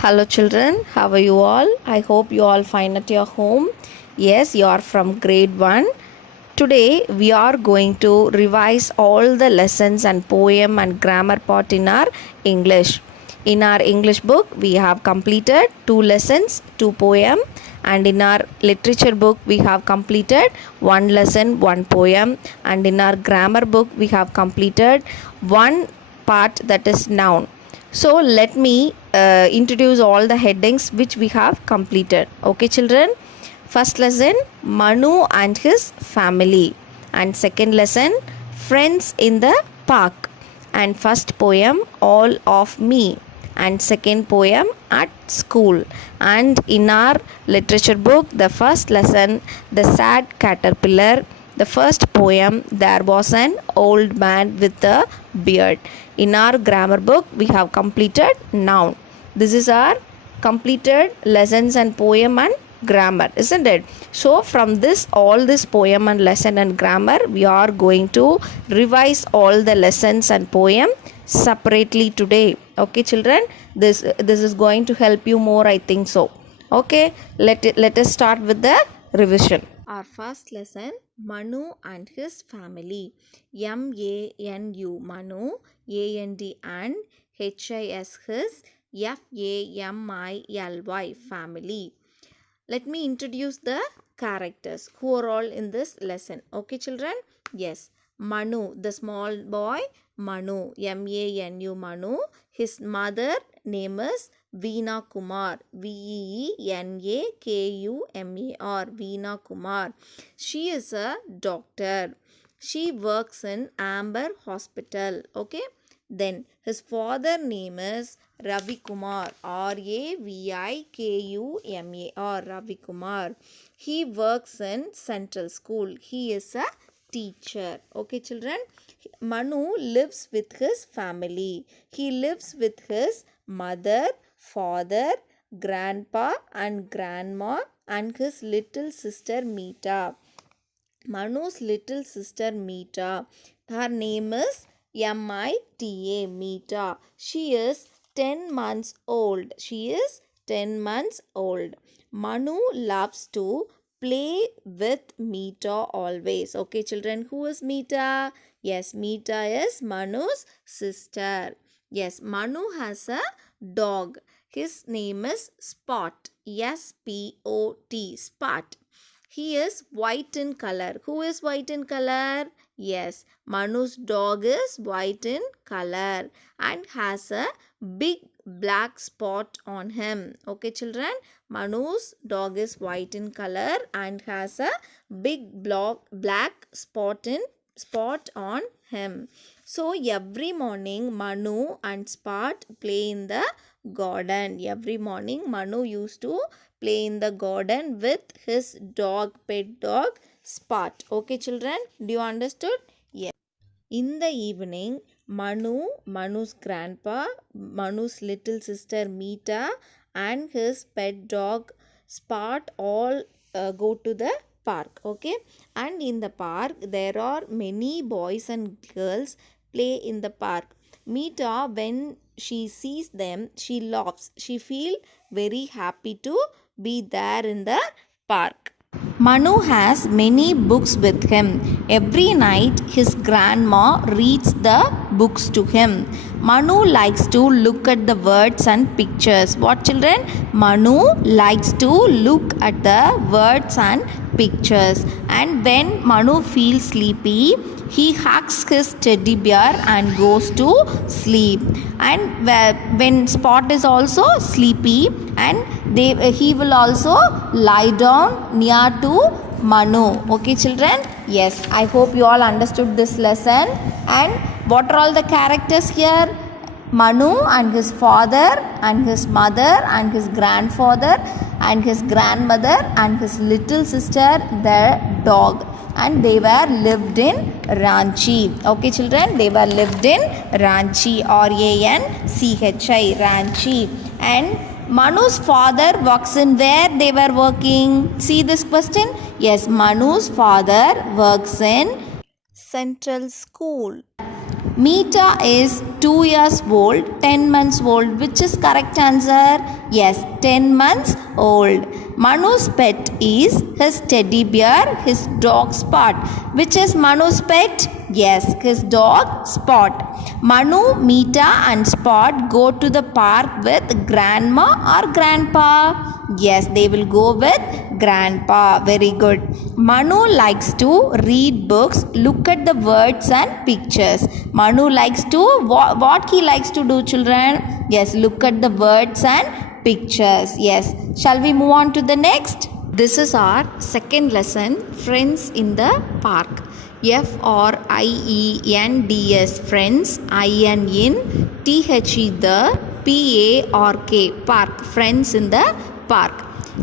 Hello children, how are you all? I hope you all fine at your home. Yes, you are from grade 1. Today we are going to revise all the lessons and poem and grammar part in our English. In our English book we have completed 2 lessons, 2 poem, and in our literature book we have completed 1 lesson, 1 poem, and in our grammar book we have completed 1 part, that is noun. So let me introduce all the headings which we have completed. Okay children, first lesson Manu and his family, and second lesson friends in the park, and first poem all of me, and second poem at school. And in our literature book the first lesson the sad caterpillar, the first poem there was an old man with a beard. In our grammar book we have completed noun. This is our completed lessons and poem and grammar, isn't it? So from this, all this poem and lesson and grammar, we are going to revise all the lessons and poem separately today. Okay children, this is going to help you more, I think so. Okay, let us start with the revision. Our first lesson, Manu and his family. M-A-N-U, Manu, A-N-D and H-I-S, his, F-A-M-I-L-Y, family. Let me introduce the characters who are all in this lesson. Okay children? Yes. Manu, the small boy, Manu, M-A-N-U, Manu. His mother name is Veena Kumar, V-E-N-A-K-U-M-A-R, Veena Kumar. She is a doctor. She works in Amber Hospital. Okay. Then his father name is Ravi Kumar, R-A-V-I-K-U-M-A-R, Ravi Kumar. He works in Central School. He is a teacher. Okay children. Manu lives with his family. He lives with his mother, father, grandpa and grandma and his little sister Meeta. Manu's little sister Meeta. Her name is M-I-T-A, Meeta. She is 10 months old. She is 10 months old. Manu loves to play with Meeta always. Okay children, who is Meeta? Yes, Meeta is Manu's sister. Yes, Manu has a dog. His name is Spot. S-P-O-T, Spot. He is white in color. Who is white in color? Yes, Manu's dog is white in color and has a big black spot on him. Okay children, Manu's dog is white in color and has a big black spot on him. So every morning Manu and Spot play in the garden. Every morning Manu used to play in the garden with his dog, pet dog Spot. Okay children, do you understood? Yes. In the evening, Manu's grandpa, Manu's little sister Meeta and his pet dog Spot all go to the park. Okay, and in the park there are many boys and girls play in the park. Meeta, when she sees them, she laughs. She feel very happy to be there in the park. Manu has many books with him. Every night his grandma reads the books to him. Manu likes to look at the words and pictures. What children? Manu likes to look at the words and pictures. And when Manu feels sleepy, he hugs his teddy bear and goes to sleep. And when Spot is also sleepy, and he will also lie down near to Manu. Okay children? Yes, I hope you all understood this lesson. And what are all the characters here? Manu and his father and his mother and his grandfather and his grandmother and his little sister, the dog. And they were lived in Ranchi. Okay children, they were lived in Ranchi, R-A-N-C-H-I, Ranchi. And Manu's father works in where they were working? See this question? Yes, Manu's father works in Central School. Meeta is 2 years old, 10 months old. Which is correct answer? Yes, 10 months old. Manu's pet is his teddy bear, his dog Spot. Which is Manu's pet? Yes, his dog Spot. Manu, Meeta and Spot go to the park with grandma or grandpa? Yes, they will go with grandpa. Very good. Manu likes to read books, look at the words and pictures. Manu likes to, what he likes to do, children? Yes, look at the words and pictures. Yes. Shall we move on to the next? This is our second lesson, Friends in the Park. Friends, friends, in, the, park, park, friends in the park.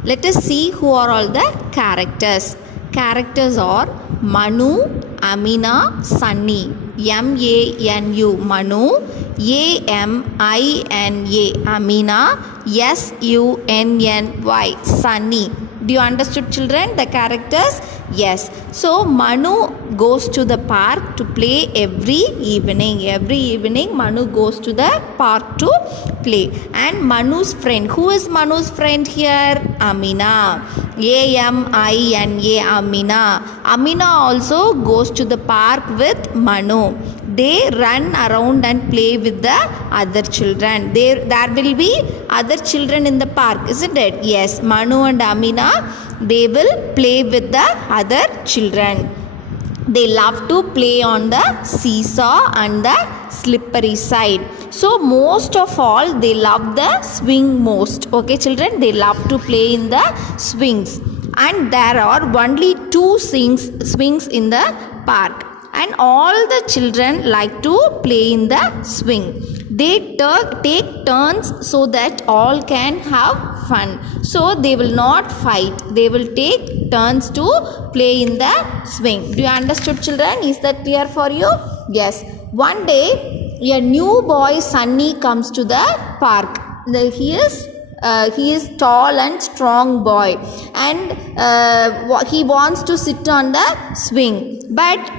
Let us see who are all the characters. Characters are Manu, Amina, Sunny. M-A-N-U, Manu. A-M-I-N-A, Amina. S-U-N-N-Y, Sunny. Do you understood, children, the characters? Yes. So Manu goes to the park to play every evening. Every evening Manu goes to the park to play. And Manu's friend. Who is Manu's friend here? Amina. A-M-I-N-A, Amina. Amina also goes to the park with Manu. They run around and play with the other children. There will be other children in the park, isn't it? Yes, Manu and Amina, they will play with the other children. They love to play on the seesaw and the slippery side. So most of all, they love the swing most. Okay, children, they love to play in the swings. And there are only 2 swings in the park. And all the children like to play in the swing. They take turns so that all can have fun. So they will not fight. They will take turns to play in the swing. Do you understood, children? Is that clear for you? Yes. One day, a new boy, Sunny, comes to the park. He is tall and strong boy. And he wants to sit on the swing. But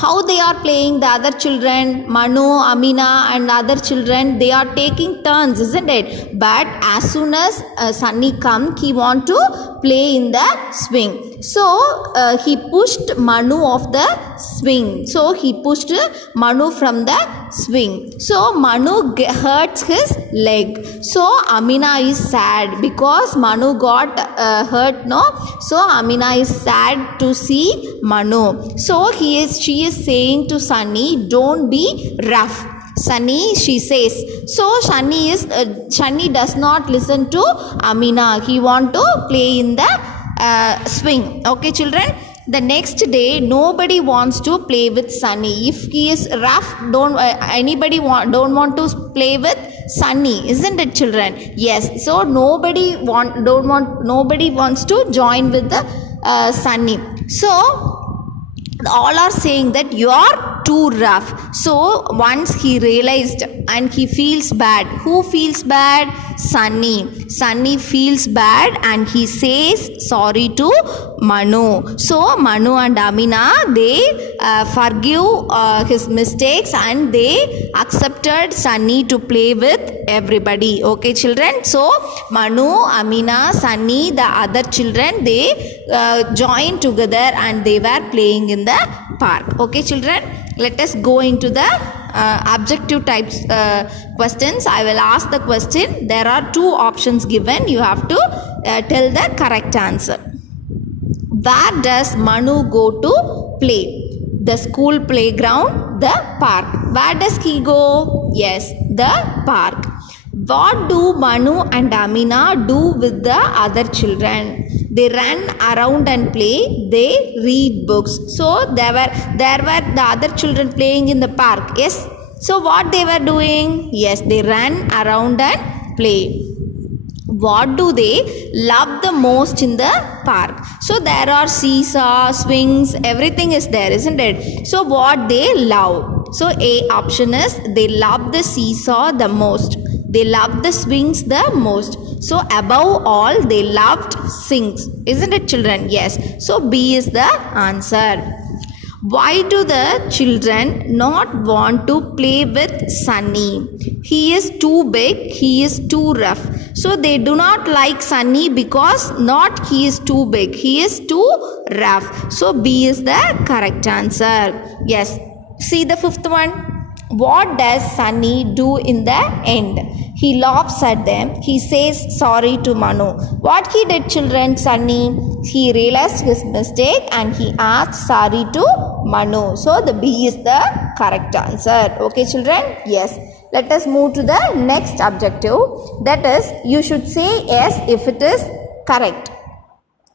how they are playing, the other children, Manu, Amina and other children, they are taking turns, isn't it? But as soon as Sunny comes, he want to play in the swing. So he pushed Manu off the swing. So he pushed Manu from the swing. So Manu hurts his leg. So Amina is sad because Manu got hurt, no? So Amina is sad to see Manu. So she is saying to Sunny, don't be rough. Sunny, she says. So Sunny does not listen to Amina. He want to play in the swing. Okay, children. The next day, nobody wants to play with Sunny. If he is rough, don't want to play with Sunny, isn't it, children? Yes. So nobody wants to join with the Sunny. So all are saying that you are too rough. So once he realized and he feels bad. Who feels bad? Sunny. Sunny feels bad and he says sorry to Manu. So Manu and Amina, they forgive his mistakes and they accepted Sunny to play with everybody. Okay, children. So Manu, Amina, Sunny, the other children, they joined together and they were playing in the park. Okay, children. Let us go into the objective types questions. I will ask the question. There are 2 options given. You have to tell the correct answer. Where does Manu go to play? The school playground, the park. Where does he go? Yes, the park. What do Manu and Amina do with the other children? They run around and play. They read books. So there were the other children playing in the park. Yes. So what they were doing? Yes, they run around and play. What do they love the most in the park? So there are seesaw, swings, everything is there, isn't it? So what they love? So A option is they love the seesaw the most. They love the swings the most. So above all, they loved swings. Isn't it, children? Yes. So B is the answer. Why do the children not want to play with Sunny? He is too big, he is too rough. So they do not like Sunny because not he is too big, he is too rough. So B is the correct answer. Yes. See the fifth one. What does Sunny do in the end? He laughs at them. He says sorry to Manu. What he did, children, Sunny? He realized his mistake and he asked sorry to Manu. So the B is the correct answer. Okay, children? Yes. Let us move to the next objective. That is, you should say yes if it is correct.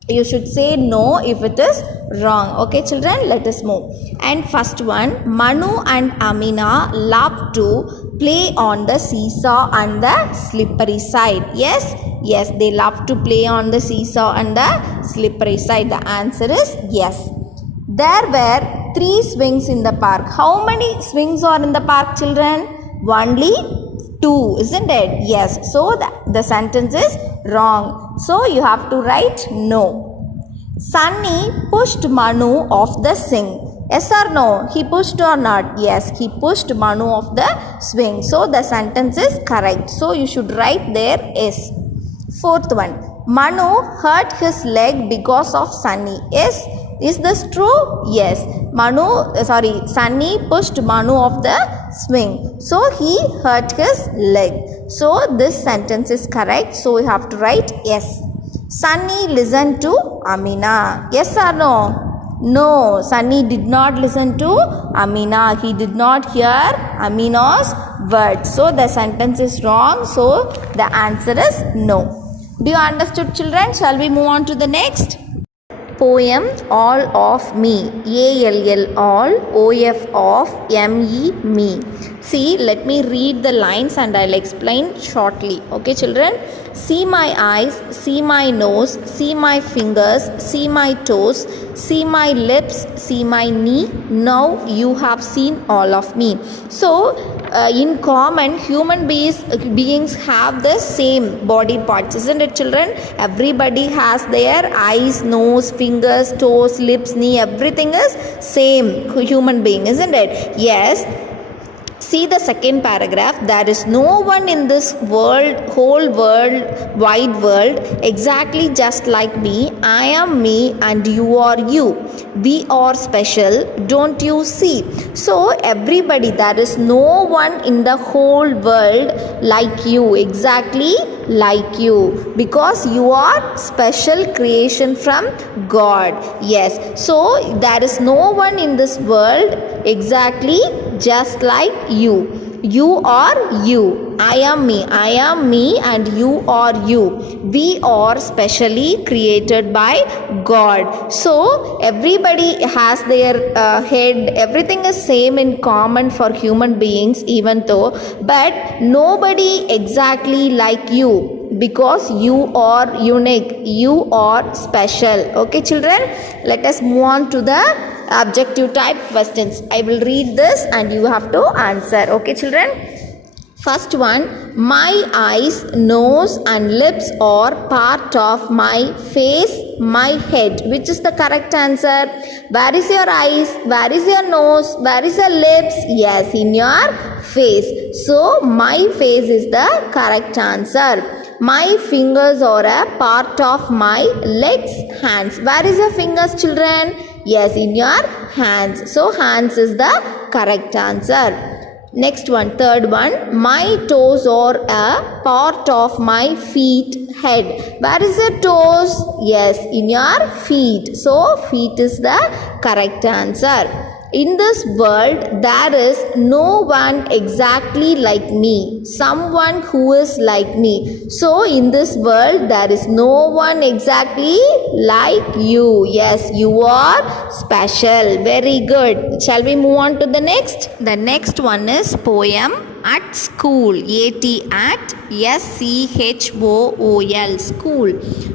You should say no if it is wrong. Okay, children, let us move. And first one, Manu and Amina love to play on the seesaw and the slippery side. Yes, yes, they love to play on the seesaw and the slippery side. The answer is yes. There were 3 swings in the park. How many swings are in the park, children? Only 2, isn't it? Yes. So the sentence is wrong. So you have to write no. Sunny pushed Manu off the swing. Yes or no? He pushed or not? Yes, he pushed Manu off the swing. So the sentence is correct. So you should write there yes. Fourth one. Manu hurt his leg because of Sunny. Yes. Is this true? Yes. Sunny pushed Manu off the swing. So he hurt his leg. So this sentence is correct. So we have to write yes. Sunny listened to Amina. Yes or no? No. Sunny did not listen to Amina. He did not hear Amina's words. So the sentence is wrong. So the answer is no. Do you understood, children? Shall we move on to the next? Poem All of Me. A-L-L all, O-F of, M-E me. See, let me read the lines and I'll explain shortly. Okay, children? See my eyes, see my nose, see my fingers, see my toes, see my lips, see my knee. Now you have seen all of me. So, in common, human beings have the same body parts, isn't it, children? Everybody has their eyes, nose, fingers, toes, lips, knee, everything is same human being, isn't it? Yes. See the second paragraph. There is no one in this world, whole world, wide world, exactly just like me. I am me and you are you. We are special, don't you see? So everybody, there is no one in the whole world like you, exactly like you, because you are special creation from God. Yes. So there is no one in this world exactly just like you. You are you. I am me and you are you. We are specially created by God. So everybody has their head, everything is same in common for human beings even though, but nobody exactly like you, because you are unique, you are special. Okay, children, let us move on to the objective type questions. I will read this and you have to answer. Okay, children? First one, my eyes, nose and lips are part of my face, my head. Which is the correct answer? Where is your eyes? Where is your nose? Where is your lips? Yes, in your face. So, my face is the correct answer. My fingers are a part of my legs, hands. Where is your fingers, children? Yes, in your hands. So, hands is the correct answer. Next one, third one. My toes are a part of my feet, head. Where is your toes? Yes, in your feet. So, feet is the correct answer. In this world, there is no one exactly like me, someone who is like me. So, in this world, there is no one exactly like you. Yes, you are special. Very good. Shall we move on to the next? The next one is poem At School. A-T at S-C-H-O-O-L. School.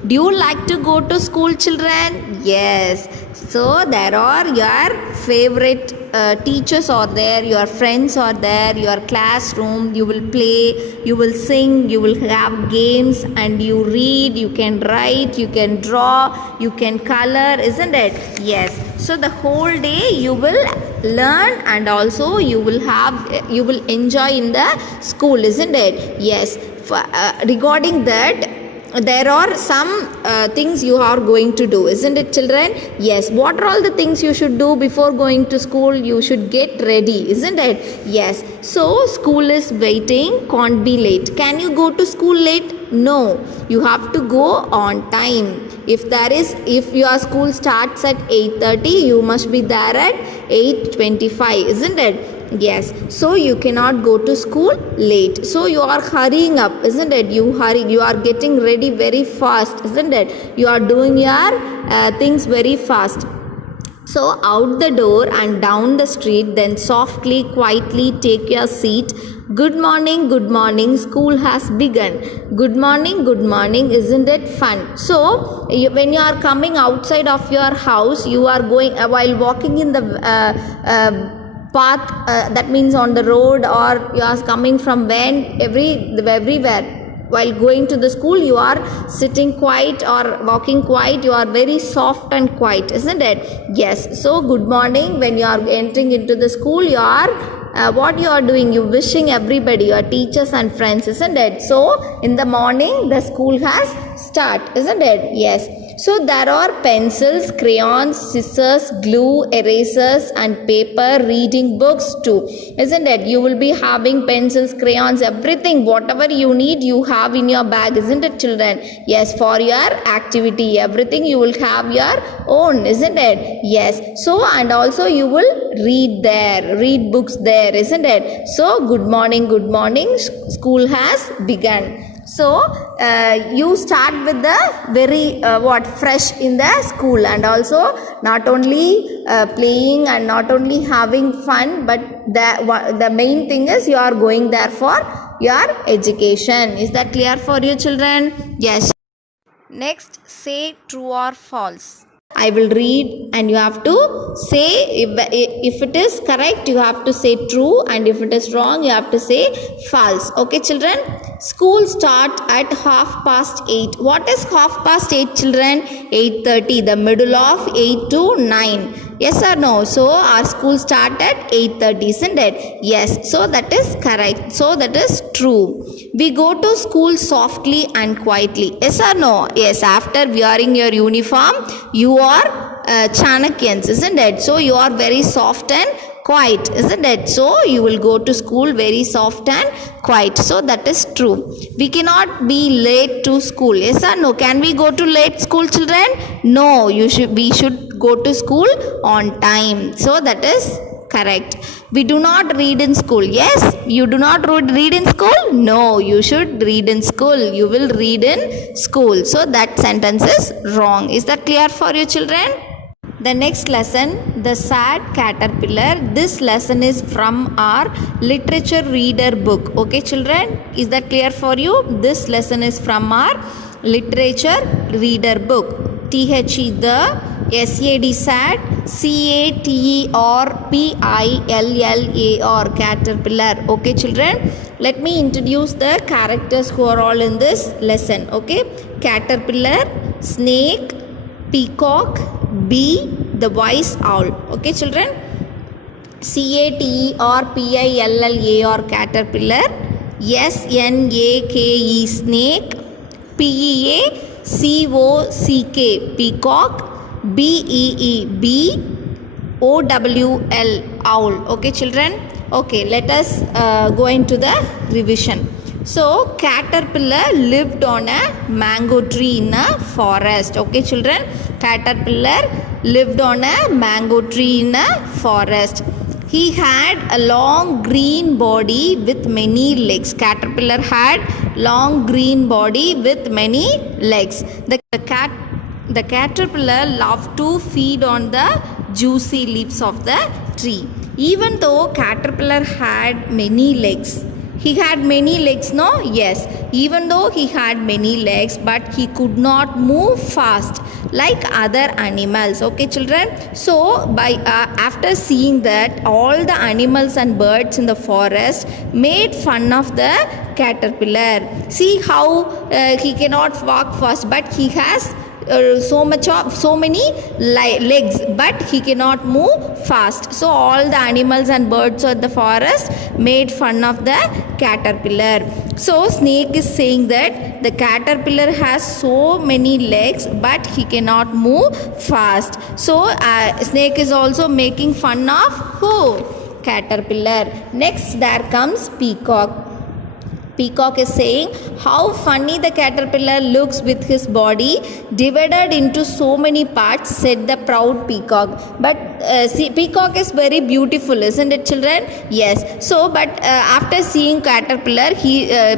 Do you like to go to school, children? Yes. So there are your favorite teachers are there, your friends are there, your classroom, you will play, you will sing, you will have games, and you read, you can write, you can draw, you can color, isn't it? Yes. So the whole day you will learn, and also you will enjoy in the school, isn't it? Yes. Regarding that, there are some things you are going to do, isn't it, children? Yes. What are all the things you should do before going to school? You should get ready, isn't it? Yes. So school is waiting, can't be late. Can you go to school late? No, you have to go on time. If your school starts at 8:30, you must be there at 8:25, isn't it? Yes. So you cannot go to school late. So you are hurrying up, isn't it? You are getting ready very fast, isn't it? You are doing your things very fast. So out the door and down the street, then softly, quietly take your seat. Good morning, school has begun. Good morning, isn't it fun? So when you are coming outside of your house, you are going while walking in the path, that means on the road, or you are coming from everywhere. While going to the school, you are sitting quiet or walking quiet, you are very soft and quiet, isn't it? Yes. So good morning, when you are entering into the school, you are what you are doing, you wishing everybody, your teachers and friends, isn't it? So in the morning the school has start, isn't it? Yes. So there are pencils, crayons, scissors, glue, erasers and paper, reading books too, isn't it? You will be having pencils, crayons, everything, whatever you need you have in your bag, isn't it, children? Yes, for your activity, everything you will have your own, isn't it? Yes. So and also you will read books there, isn't it? So good morning, school has begun. So you start with the very fresh in the school, and also not only playing and not only having fun, but the main thing is you are going there for your education. Is that clear for you, children? Yes. Next, say true or false. I will read and you have to say, if it is correct you have to say true, and if it is wrong you have to say false. Okay, children? School start at 8:30. What is 8:30, children? 8:30, the middle of 8 to 9. Yes or no? So our school start at 8:30, isn't it? Yes. So that is correct. So that is true. We go to school softly and quietly. Yes or no? Yes. After wearing your uniform, you are Chanakyans, isn't it? So you are very soft and quiet, isn't it? So you will go to school very soft and quiet. So that is true. We cannot be late to school. Yes or no? Can we go to late school, children? No. We should go to school on time. So that is correct. We do not read in school. Yes, you do not read in school. No, you should read in school. You will read in school. So that sentence is wrong. Is that clear for you, children? The next lesson, The Sad Caterpillar. This lesson is from our literature reader book. Okay, children? Is that clear for you? This lesson is from our literature reader book. THE, the SAD, sad, CATERPILLAR, caterpillar. Okay, children? Let me introduce the characters who are all in this lesson. Okay, caterpillar, snake, peacock, bee, the wise owl. Okay, children? CATERPILLAR, caterpillar, SNAKE, snake, PEACOCK, peacock, BEE, bee, OWL, owl. Okay, children? Okay, let us go into the revision. So, caterpillar lived on a mango tree in a forest. Okay, children? Caterpillar lived on a mango tree in a forest. He had a long green body with many legs. Caterpillar had long green body with many legs. The caterpillar loved to feed on the juicy leaves of the tree. Even though caterpillar had many legs, He had many legs, no? Yes. Even though he had many legs, but he could not move fast like other animals. Okay, children. So, after seeing that, all the animals and birds in the forest made fun of the caterpillar. See how he cannot walk fast, but he has so many legs, but he cannot move fast. So all the animals and birds of the forest made fun of the caterpillar. So snake is saying that the caterpillar has so many legs, but he cannot move fast. So snake is also making fun of who? Caterpillar. Next there comes peacock. Peacock is saying how funny the caterpillar looks with his body divided into so many parts, said the proud peacock. But see, peacock is very beautiful, isn't it, children? Yes. So, but after seeing caterpillar,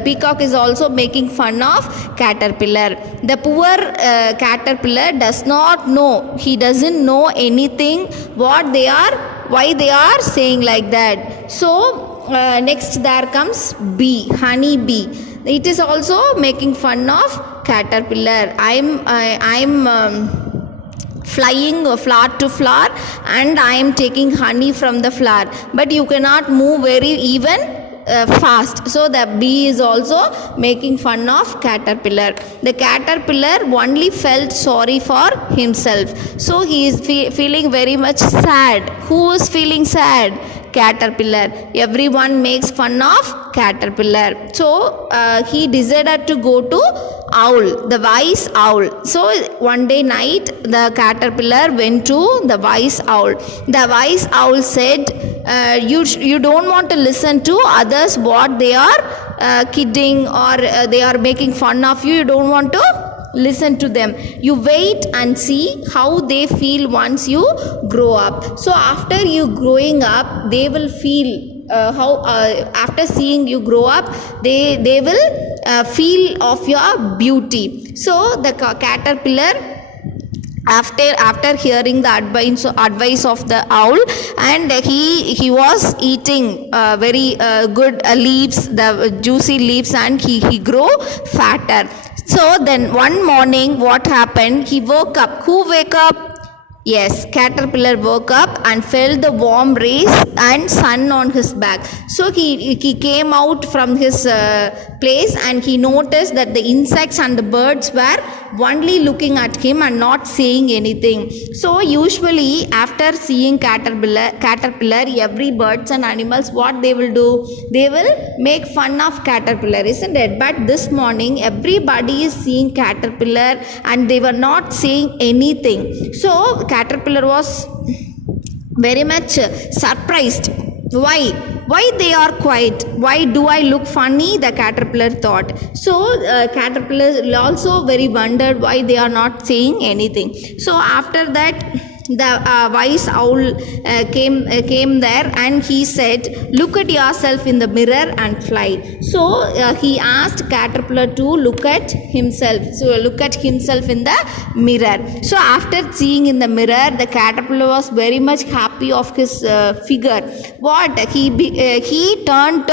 peacock is also making fun of caterpillar. The poor caterpillar does not know. He doesn't know anything why they are saying like that. So next there comes bee, honey bee. It is also making fun of caterpillar. I'm flying flower to flower and I am taking honey from the flower, but you cannot move very even fast. So the bee is also making fun of caterpillar. The caterpillar only felt sorry for himself. So he is feeling very much sad. Who is feeling sad? Caterpillar. Everyone makes fun of caterpillar. So he decided to go to owl, the wise owl. So one day night the caterpillar went to the wise owl. The wise owl said, you don't want to listen to others what they are kidding or they are making fun of you. You don't want to listen to them. You wait and see how they feel once you grow up. So after you growing up, they will feel how after seeing you grow up, they will feel of your beauty. So the caterpillar, after hearing the advice of the owl, and he was eating very good leaves, the juicy leaves, and he grew fatter. So then one morning what happened? He woke up. Who wake up? Yes, caterpillar woke up and felt the warm rays and sun on his back. So he came out from his place and he noticed that the insects and the birds were only looking at him and not saying anything. So usually after seeing caterpillar, every birds and animals, what they will do? They will make fun of caterpillar, isn't it? But this morning everybody is seeing caterpillar and they were not saying anything. So caterpillar was very much surprised. Why they are quiet? Why do I look funny? The caterpillar thought. So caterpillar also very wondered why they are not saying anything. So after that the wise owl came there and he said, look at yourself in the mirror and fly. So he asked caterpillar to look at himself. So look at himself in the mirror. So after seeing in the mirror, the caterpillar was very much happy of his figure. What he turned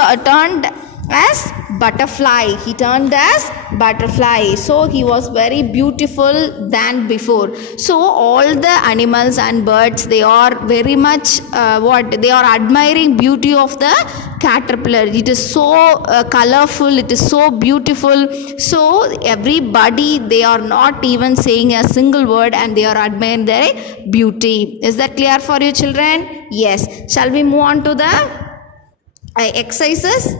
as butterfly. He turned as butterfly. So he was very beautiful than before. So all the animals and birds, they are very much they are admiring beauty of the caterpillar. It is so colorful, it is so beautiful. So everybody, they are not even saying a single word and they are admiring their beauty. Is that clear for you, children? Yes. Shall we move on to the exercises?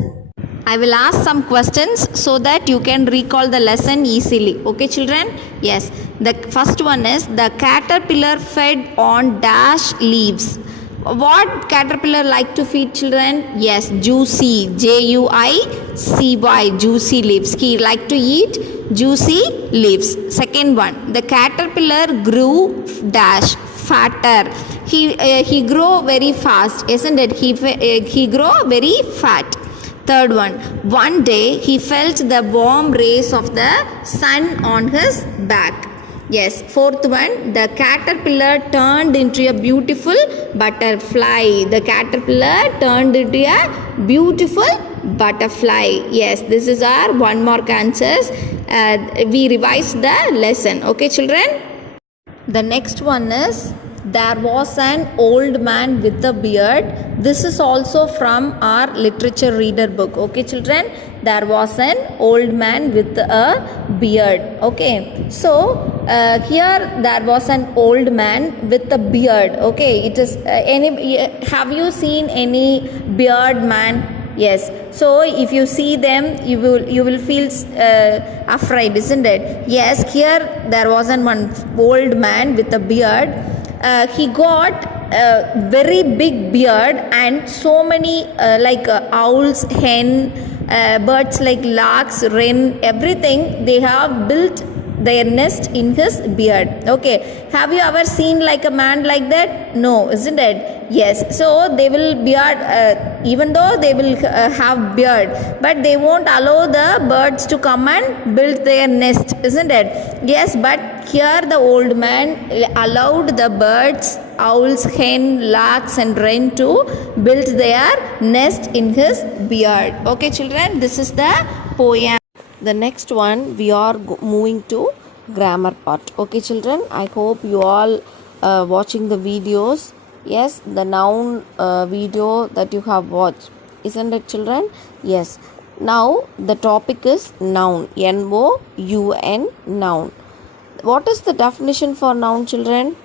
I will ask some questions so that you can recall the lesson easily. Okay, children? Yes. The first one is, the caterpillar fed on dash leaves. What caterpillar like to feed, children? Yes, juicy, Juicy, juicy leaves. He like to eat juicy leaves. Second one, the caterpillar grew dash fatter. He grew very fast, isn't it? He grew very fat. Third one day he felt the warm rays of the sun on his back. Yes. Fourth one, the caterpillar turned into a beautiful butterfly. The caterpillar turned into a beautiful butterfly. Yes, this is our 1 mark answers. We revised the lesson. Okay, children. The next one is there was an old man with a beard. This is also from our literature reader book. Okay, children. There was an old man with a beard. Okay. So here there was an old man with a beard. Okay. It is have you seen any beard man? Yes. So if you see them, you will feel afraid, isn't it? Yes. Here there was one old man with a beard. He got a very big beard and so many owls, hen, birds like larks, wren, everything. They have built their nest in his beard. Okay. Have you ever seen like a man like that? No, isn't it? Yes. So they will beard, even though they will have beard, but they won't allow the birds to come and build their nest, isn't it? Yes. But here the old man allowed the birds, owls, hen, larks and wren to build their nest in his beard. Okay, children, this is the poem. The next one we are moving to grammar part. Okay, children, I hope you all watching the videos. Yes, the noun video that you have watched, isn't it, children? Yes. Now the topic is noun. N-O-U-N, noun. What is the definition for noun, children?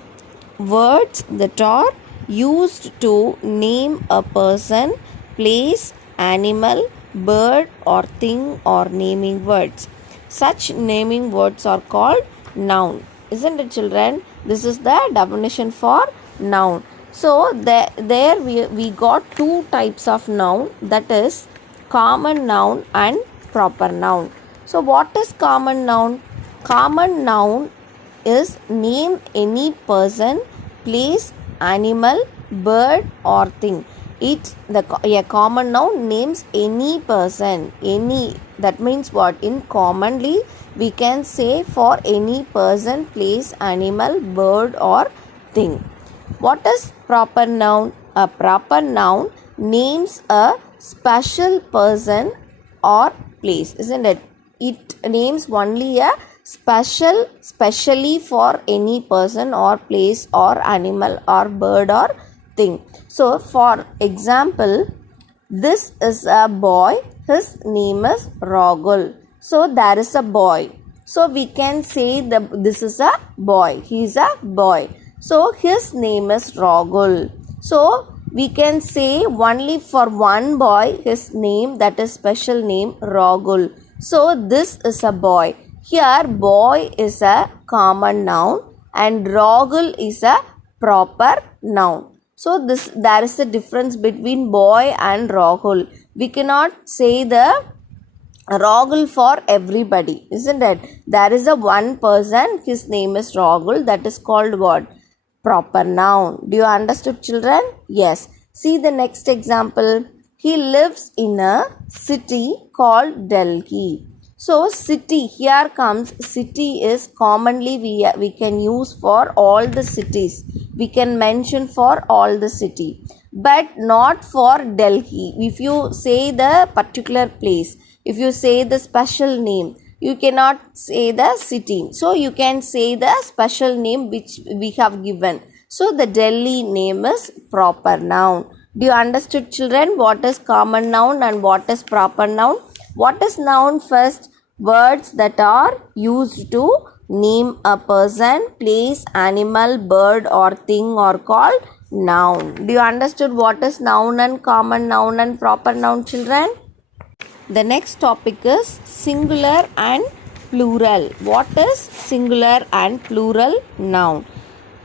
Words that are used to name a person, place, animal, bird or thing, or naming words. Such naming words are called noun. Isn't it, children? This is the definition for noun. So there we got two types of noun, that is common noun and proper noun. So what is common noun? Common noun is name any person, place, animal, bird or thing. A common noun names any person, any. That means what? In commonly we can say for any person, place, animal, bird or thing. What is proper noun? A proper noun names a special person or place, isn't it? It names only a specially for any person or place or animal or bird or thing. So for example, this is a boy, his name is Ragul. So there is a boy. So we can say this is a boy, he is a boy. So his name is Ragul. So we can say only for one boy, his name, that is special name, Ragul. So this is a boy. Here boy is a common noun and Ragul is a proper noun. So there is a difference between boy and Ragul. We cannot say the Ragul for everybody, isn't it? There is a one person, his name is Ragul, that is called what? Proper noun. Do you understood, children? Yes. See the next example. He lives in a city called Delhi. So city, here comes city is commonly we can use for all the cities. We can mention for all the city, but not for Delhi. If you say the particular place, if you say the special name, you cannot say the city. So you can say the special name which we have given. So the Delhi name is proper noun. Do you understood, children, what is common noun and what is proper noun? What is noun first? Words that are used to name a person, place, animal, bird or thing are called noun. Do you understood what is noun and common noun and proper noun, children? The next topic is singular and plural. What is singular and plural noun?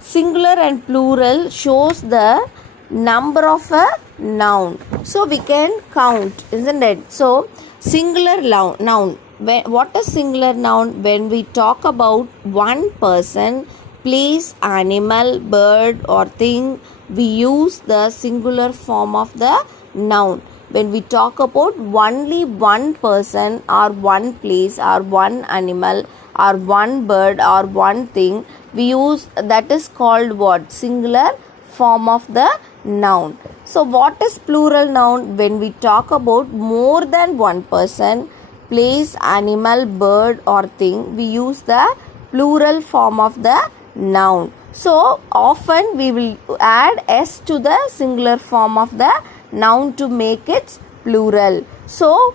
Singular and plural shows the number of a noun. So we can count, isn't it? So singular noun. What is singular noun? When we talk about one person, place, animal, bird or thing, we use the singular form of the noun. When we talk about only one person or one place or one animal or one bird or one thing, we use that is called what? Singular form of the noun. So what is plural noun? When we talk about more than one person, place, animal, bird or thing, we use the plural form of the noun. So often we will add s to the singular form of the noun to make its plural. So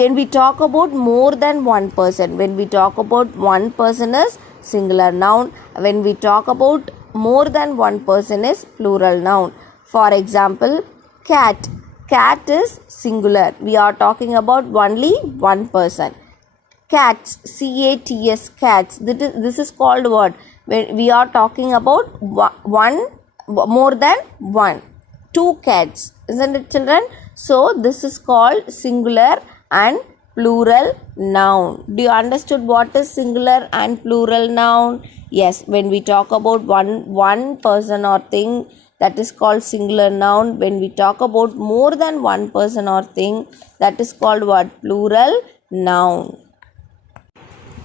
when we talk about more than one person, when we talk about one person is singular noun, when we talk about more than one person is plural noun. For example, cat. Cat is singular. We are talking about only one person. Cats, cats, cats. This is called what? When we are talking about one, more than one. Two cats, isn't it, children? So this is called singular and plural noun. Do you understood what is singular and plural noun? Yes, when we talk about one person or thing, that is called singular noun. When we talk about more than one person or thing, that is called what? Plural noun.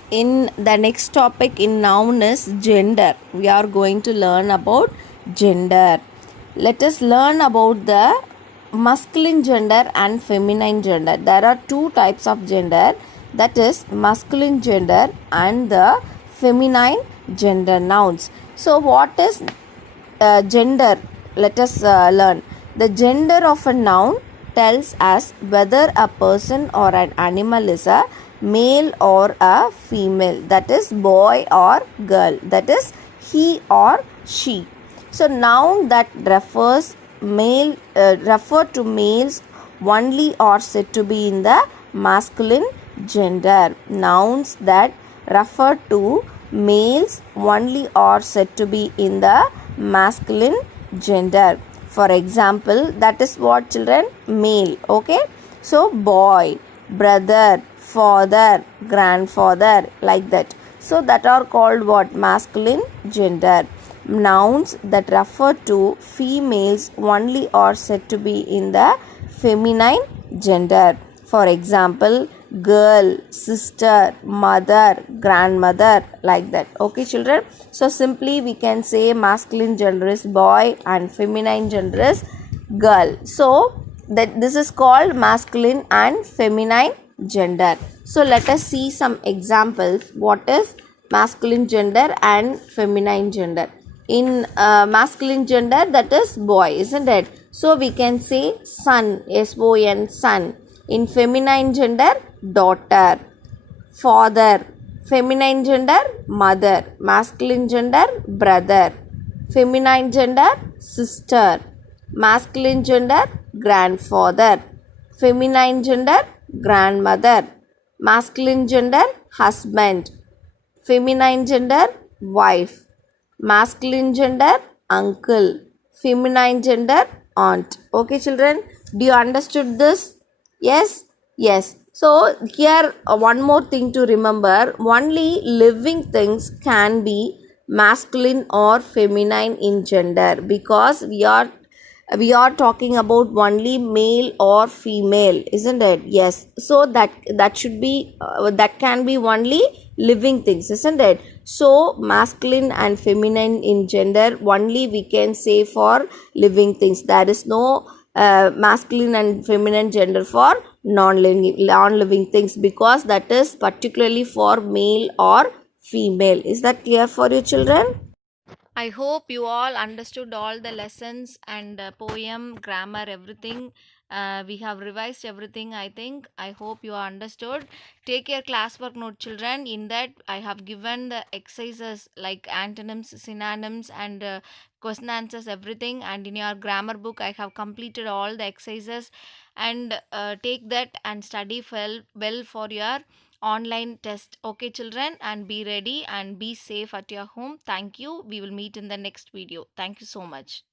In the next topic in noun is gender. We are going to learn about gender. Let us learn about the masculine gender and feminine gender. There are two types of gender, that is masculine gender and the feminine gender nouns. So what is gender? Let us learn. The gender of a noun tells us whether a person or an animal is a male or a female, that is boy or girl, that is he or she. So noun that refer to males only are said to be in the masculine gender. Nouns that refer to males only are said to be in the masculine gender. For example, that is what, children? Male. Okay, so boy, brother, father, grandfather, like that. So that are called what? Masculine gender. Nouns that refer to females only are said to be in the feminine gender. For example, girl, sister, mother, grandmother, like that. Okay, children? So simply we can say masculine gender is boy and feminine gender is girl. So that this is called masculine and feminine gender. So let us see some examples. What is masculine gender and feminine gender? In masculine gender, that is boy, isn't it? So we can say son, son, son. In feminine gender, daughter. Father. Feminine gender, mother. Masculine gender, brother. Feminine gender, sister. Masculine gender, grandfather. Feminine gender, grandmother. Masculine gender, husband. Feminine gender, wife. Masculine gender, uncle. Feminine gender, aunt. Okay, children, do you understood this? Yes? Yes. So here one more thing to remember, only living things can be masculine or feminine in gender, because we are talking about only male or female, isn't it? Yes. So that should be that can be only living things, isn't it? So masculine and feminine in gender only we can say for living things. There is no masculine and feminine gender for non-living things, because that is particularly for male or female. Is that clear for you, children? I hope you all understood all the lessons and poem, grammar, everything. We have revised everything, I think. I hope you understood. Take your classwork note, children. In that, I have given the exercises like antonyms, synonyms, and question answers, everything. And in your grammar book, I have completed all the exercises. And take that and study well for your online test. Okay, children, and be ready and be safe at your home. Thank you. We will meet in the next video. Thank you so much.